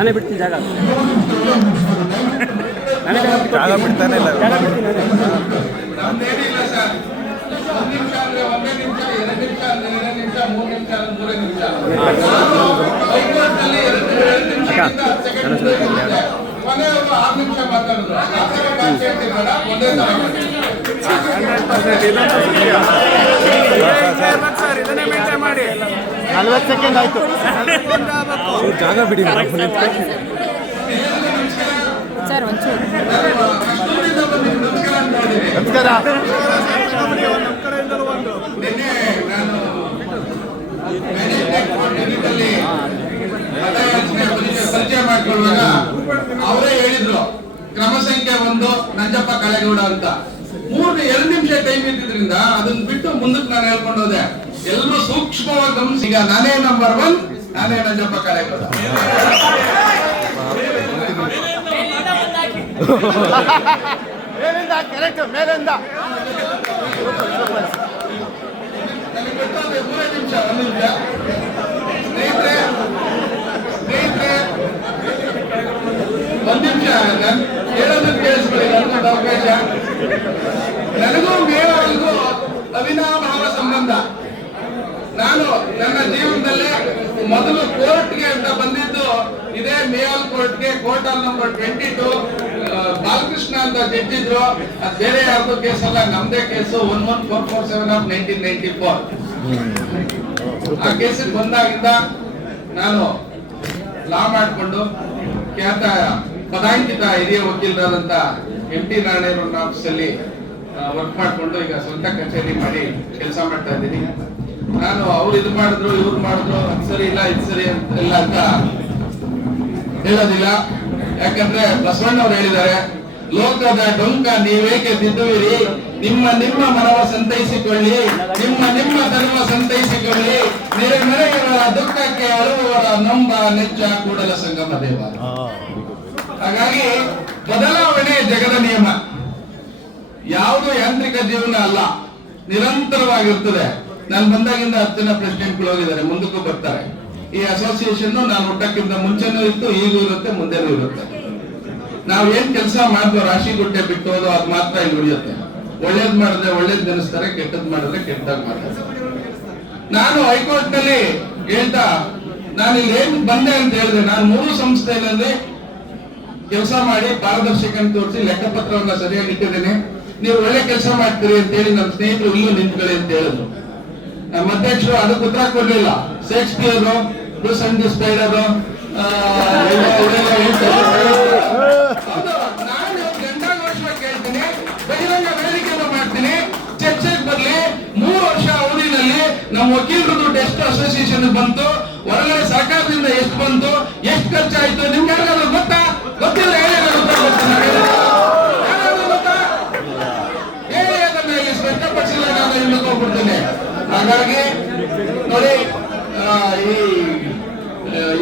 ನಾನೇ ಬಿಡ್ತೀನಿ ಜಾಗ. ನಾನೇ ಜಾಗ ಬಿಡ್ತಾನೆ ಇಲ್ಲ. ಜಾಗ ಬಿಡ್ತೀನಿ. ನಮ್ದೇನಿಲ್ಲ ಸರ್. 1 ನಿಮಿಷ ಅಂದ್ರೆ 1 ನಿಮಿಷ, 2 ನಿಮಿಷ ಅಂದ್ರೆ 2 ನಿಮಿಷ, 3 ನಿಮಿಷ ಅಂದ್ರೆ 3 ನಿಮಿಷ. ಹೈಕೋರ್ಟ್ನಲ್ಲಿ 2 ನಿಮಿಷದಿಂದ 10 ಸೆಕೆಂಡ್ ಮುಂದೆ ಕೊನೆಯವರು 6 ನಿಮಿಷ ಮಾತಾಡಿದ್ರು. ಒಂದೇ ತರ ಮಾಡಿ 40 ಸೆಕೆಂಡ್ ಆಯ್ತು. ಜಾಗ ಬಿಡಿ ಸರ್ ಒಂಚೂರು ನಮಸ್ಕಾರ. ನಿನ್ನೆ ನಾನು ಪರಿಚಯ ಮಾಡ್ಕೊಳ್ಳುವಾಗ ಅವರೇ ಹೇಳಿದ್ರು ಕ್ರಮ ಸಂಖ್ಯೆ 1 ನಂಜಪ್ಪ ಕಳೆಗೌಡ ಅಂತ. 2 ನಿಮಿಷ ಟೈಮ್ ಇದ್ದಿದ್ರಿಂದ ಅದನ್ನ ಬಿಟ್ಟು ಮುಂದಕ್ಕೆ ನಾನು ಹೇಳ್ಕೊಂಡು ಹೋದೆ. ಎಲ್ಲರೂ ಸೂಕ್ಷ್ಮವಾಗಿ ಗಮನಿಸಿ. ಈಗ ನಾನೇ ನಂಬರ್ 1, ನಾನೇ ನಂಜಪ್ಪ ಕಳೆಗೌಡ. ಮೇಲಿಂದ ಕರೆಕ್ಟ್, ಮೇಲಿಂದ ನನಗೆ ಗೊತ್ತಾದ್ರೆ 3 ನಿಮಿಷ 1 ನಿಮಿಷ. ಸ್ನೇಹಿತರೆ 1 ನಿಮಿಷ ನಾನು ಹೇಳೋದನ್ನ ಕೇಳಿಸ್ಕೊಳ್ಳಿ. ನನಗೊಂದು ಅವಕಾಶ. ನನಗೂ ಮೇಳಗೂ ಅವಿನಾಭಾವ ಸಂಬಂಧ. ನಾನು ನನ್ನ ಜೀವನದಲ್ಲೇ ಮೊದಲು ಕೋರ್ಟ್ಗೆ ಅಂತ ಬಂದಿದ್ದು ಇದೇ ಮೇಯಲ್ ಕೋರ್ಟ್ಗೆ. ಕೋರ್ಟ್ ನಂಬರ್ 22 ಬಾಲಕೃಷ್ಣ ಅಂತ ಜಡ್ಜ್ ಇದ್ರು. ಅದು ಬೇರೆ ಯಾರ್ದು ಕೇಸ್ ಅಲ್ಲ, ನಮ್ದೇ ಕೇಸು. 11447 ಆಫ್ 1994. ಆ ಕೇಸಿಗೆ ಬಂದಾಗಿಂದ ನಾನು ಲಾ ಮಾಡಿಕೊಂಡು ಖ್ಯಾತ ಪದಾಂಕಿತ ಹಿರಿಯ ವಕೀಲರಾದಂತ MT ನಾರಾಯಣ್ ಆಫೀಸಲ್ಲಿ ವರ್ಕ್ ಮಾಡಿಕೊಂಡು ಈಗ ಸ್ವಂತ ಕಚೇರಿ ಮಾಡಿ ಕೆಲಸ ಮಾಡ್ತಾ ಇದ್ದೀನಿ. ನಾನು ಅವ್ರು ಇದು ಮಾಡಿದ್ರು ಇವ್ರು ಮಾಡಿದ್ರು ಅದು ಸರಿ ಇಲ್ಲ ಇದು ಸರಿ ಇಲ್ಲ ಅಂತ ಹೇಳೋದಿಲ್ಲ. ಯಾಕಂದ್ರೆ ಬಸವಣ್ಣವ್ರು ಹೇಳಿದ್ದಾರೆ, ಲೋಕದ ಡೊಂಕ ನೀವೇಕೆ ತಿದ್ದುವಿರಿ, ನಿಮ್ಮ ನಿಮ್ಮ ಮನವ ಸಂತೈಸಿಕೊಳ್ಳಿ, ನಿಮ್ಮ ನಿಮ್ಮ ಧರ್ಮ ಸಂತೈಸಿಕೊಳ್ಳಿ, ನೆರೆಯವರ ದುಃಖಕ್ಕೆ ಅಳುವವರ ನಂಬ ನೆಚ್ಚ ಕೂಡಲ ಸಂಗಮ ದೇವ. ಹಾಗಾಗಿ ಬದಲಾವಣೆ ಜಗದ ನಿಯಮ. ಯಾವುದು ಯಾಂತ್ರಿಕ ಜೀವನ ಅಲ್ಲ, ನಿರಂತರವಾಗಿರ್ತದೆ. ನಾನು ಬಂದಾಗಿಂದ 10 ಜನ ಪ್ರೆಸಿಡೆಂಟ್ಗಳು ಹೋಗಿದ್ದಾರೆ, ಮುಂದಕ್ಕೂ ಬರ್ತಾರೆ. ಈ ಅಸೋಸಿಯೇಷನ್ ನಾನು ಹುಟ್ಟಕ್ಕಿಂತ ಮುಂಚೆನೂ ಇತ್ತು, ಈಗೂ ಇರುತ್ತೆ, ಮುಂದೆನೂ ಇರುತ್ತೆ. ನಾವ್ ಏನ್ ಕೆಲಸ ಮಾಡಿದ್ವು ರಾಶಿ ಗುಡ್ಡೆ ಬಿಟ್ಟೋದು ಅದು ಮಾತ್ರ ಇಲ್ಲಿ ಉಳಿಯುತ್ತೆ. ಒಳ್ಳೇದ್ ಮಾಡಿದ್ರೆ ಒಳ್ಳೇದ್ ನೆನೆಸ್ತಾರೆ, ಕೆಟ್ಟದ್ ಮಾಡಿದ್ರೆ ಕೆಟ್ಟದಾಗ ಮಾಡ್ತಾರೆ. ನಾನು ಹೈಕೋರ್ಟ್ ನಲ್ಲಿ ಹೇಳ್ತಾ ನಾನು ಇಲ್ಲಿ ಏನ್ ಬಂದೆ ಅಂತ ಹೇಳಿದ್ರೆ, ನಾನು 3 ಸಂಸ್ಥೆಗಳಲ್ಲಿ ಕೆಲಸ ಮಾಡಿ ಪಾರದರ್ಶಕ ತೋರಿಸಿ ಲೆಕ್ಕಪತ್ರವನ್ನ ಸರಿಯಾಗಿ ಇಟ್ಟಿದ್ದೇನೆ. ನೀವು ಒಳ್ಳೆ ಕೆಲಸ ಮಾಡ್ತೀರಿ ಅಂತ ಹೇಳಿ ನಮ್ಮ ಸ್ನೇಹಿತರು ಇಲ್ಲೂ ನಿಂತ್ಕೊಳ್ಳಿ ಅಂತ ಹೇಳಿದ್ರು. ನಮ್ಮ ಅಧ್ಯಕ್ಷರು ಅದಕ್ಕೆ ಉತ್ತರ ಕೊಡ್ಲಿಲ್ಲ. Shakespeare, Bruce and the spider, ನಾನು ಗಂಟಾಘೋಷವಾಗಿ ಕೇಳ್ತೀನಿ, ಬಹಿರಂಗ ವೇದಿಕೆಯನ್ನು ಮಾಡ್ತೀನಿ, ಚರ್ಚೆಗೆ ಬರ್ಲಿ. 3 ವರ್ಷ ಅವಧಿನಲ್ಲಿ ನಮ್ಮ ವಕೀಲರ ದುಡ್ಡು ಎಷ್ಟು ಅಸೋಸಿಯೇಷನ್ ಬಂತು, ಹೊರಗಡೆ ಸರ್ಕಾರದಿಂದ ಎಷ್ಟು ಬಂತು, ಎಷ್ಟು ಖರ್ಚಾಯ್ತು, ನಿಮ್ಗೆ ಯಾರಿಗಾದ್ರೂ ಗೊತ್ತಾ? ಗೊತ್ತಿಲ್ಲ, ಹೇಳಿ ಅದನ್ನ ಇಲ್ಲಿ ಸ್ಪಷ್ಟಪಡಿಸಿಲ್ಲ, ನಾನು ಇನ್ನಕ್ಕೆ ಹೋಗ್ಬಿಡ್ತೇನೆ. ಹಾಗಾಗಿ ನೋಡಿ, ಈ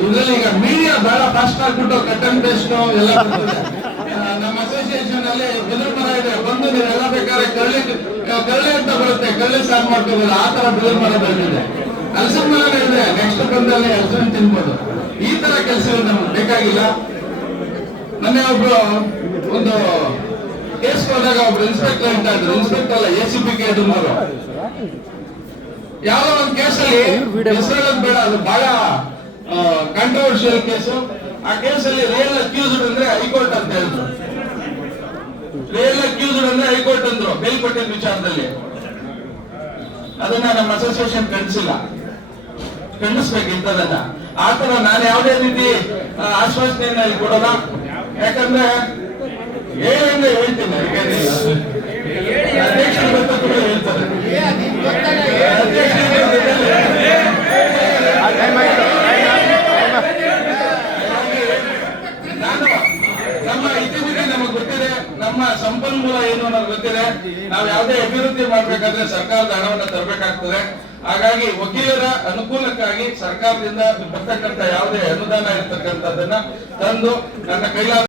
ಇದರಲ್ಲಿ ಈಗ ಮೀಡಿಯಾ ಬಹಳ ಫಾಸ್ಟ್ ಆಗ್ಬಿಟ್ಟು ಕಟ್ ಅಂಡ್ ಪೇಸ್ಟ್ ಎಲ್ಲ ನಮ್ಮ ಅಸೋಸಿಯೇಷನ್ ಅಲ್ಲಿ ಬೆದರ್ ಮರ ಇದೆ, ಬಂದು ನೀವೆಲ್ಲ ಬೇಕಾದ್ರೆ ಕಳ್ಳಿ ಅಂತ ಬರುತ್ತೆ, ಕಳ್ಳಿ ಸಾರು ಮಾಡ್ಕೋಬಹುದು. ಆ ತರ ಬೆದರ್ ಮರ ಬೆಳೆದಿದೆ. ಹಲಸಿನ ಮರ ಇದೆ, ನೆಕ್ಸ್ಟ್ ಬಂದಲ್ಲಿ ಹಲಸಿನ ತಿನ್ಬೋದು. ಈ ತರ ಕೆಲಸಗಳು ನಮ್ಗೆ ಬೇಕಾಗಿಲ್ಲ. ಮೊನ್ನೆ ಒಬ್ರು ಒಂದು ಕೇಸ್ ಹೋದಾಗ ಒಬ್ರು ಇನ್ಸ್ಪೆಕ್ಟರ್ ಅಂತ ಇದ್ರು, ಇನ್ಸ್ಪೆಕ್ಟರ್ ಅಲ್ಲ ACP ಕೇಳಿದ್ರು. ಯಾವ ಒಂದು ಕೇಸಲ್ಲಿ ಹೆಸರು ಬೇಡ, ಅದು ಬಹಳ ಕಾಂಟ್ರವರ್ಷಿಯಲ್ ಕೇಸು. ಆ ಕೇಸಲ್ಲಿ ರಿಯಲ್ ಅಕ್ಯೂಸ್ಡ್ ಅಂದ್ರೆ ಹೈಕೋರ್ಟ್ ಅಂತ ಹೇಳಿದ್ರು. ರಿಯಲ್ ಅಕ್ಯೂಸ್ಡ್ ಅಂದ್ರೆ ಹೈಕೋರ್ಟ್ ಅಂದ್ರು ಮೇಲ್ಪಟ್ಟಿದ್ದ ವಿಚಾರದಲ್ಲಿ. ಅದನ್ನ ನಮ್ಮ ಅಸೋಸಿಯೇಷನ್ ಖಂಡಿಸಿಲ್ಲ, ಖಂಡಿಸ್ಬೇಕಿತ್ತದನ್ನ. ಆತರ ನಾನು ಯಾವುದೇ ರೀತಿ ಆಶ್ವಾಸನೆಯನ್ನ ಇಲ್ಲಿ ಕೊಡೋಲ್ಲ. ಯಾಕಂದ್ರೆ ಏನಂದ್ರೆ ಹೇಳ್ತೀನಿ, ಅಧ್ಯಕ್ಷರು ಹೇಳ್ತಾರೆ. ನಮ್ಮ ಇತಿಮಿತಿ ನಮಗೆ ಗೊತ್ತಿದೆ, ನಮ್ಮ ಸಂಪನ್ಮೂಲ ಏನು ಅನ್ನೋದು ಗೊತ್ತಿದೆ. ನಾವು ಯಾವುದೇ ಅಭಿವೃದ್ಧಿ ಮಾಡ್ಬೇಕಾದ್ರೆ ಸರ್ಕಾರದ ಹಣವನ್ನು ತರಬೇಕಾಗ್ತದೆ. ಹಾಗಾಗಿ ವಕೀಲರ ಅನುಕೂಲಕ್ಕಾಗಿ ಸರ್ಕಾರದಿಂದ ಬರ್ತಕ್ಕಂಥ ಯಾವುದೇ ಅನುದಾನ ಇರ್ತಕ್ಕಂಥದ್ದನ್ನ ತಂದು ನನ್ನ ಕೈಲಾದ